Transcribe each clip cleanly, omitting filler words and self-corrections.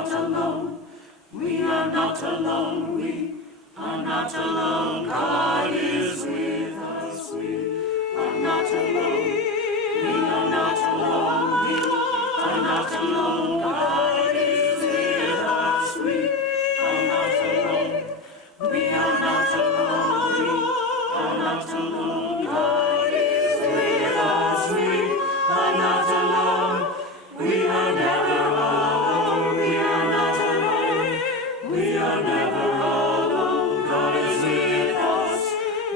not alone. We are not alone. We are not alone. God is with us. We are not alone. We are not alone. We are not alone. God is with us. We are not alone. We are not alone. We are not alone. God is with us. We are not alone. We are never alone. We are not alone. We are never alone. God is with us.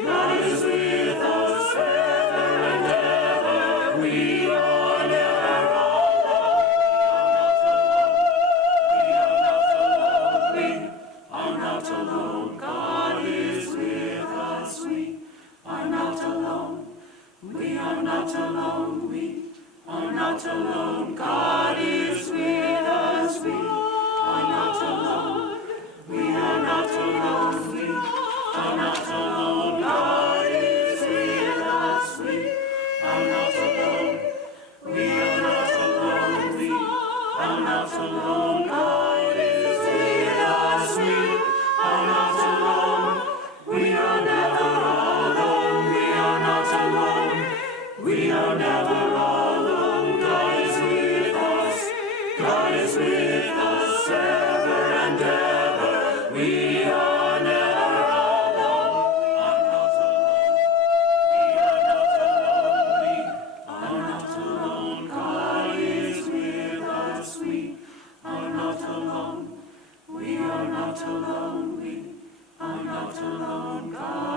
God is with us ever and ever. We are never alone. We are not alone. God is with us. We are not alone. We are not alone. We are not alone. God is with us. We are not alone. We are not alone. We are not alone. God is with us. We are not alone. We are not alone. We are not alone. God is with us. We are not alone. We are never alone. We are not alone. We are never alone. God is with us. God is with us ever and ever. We are never alone. I'm not alone. We are not alone. We are not alone. God is with us. We are not alone. We are not alone. We are not alone. God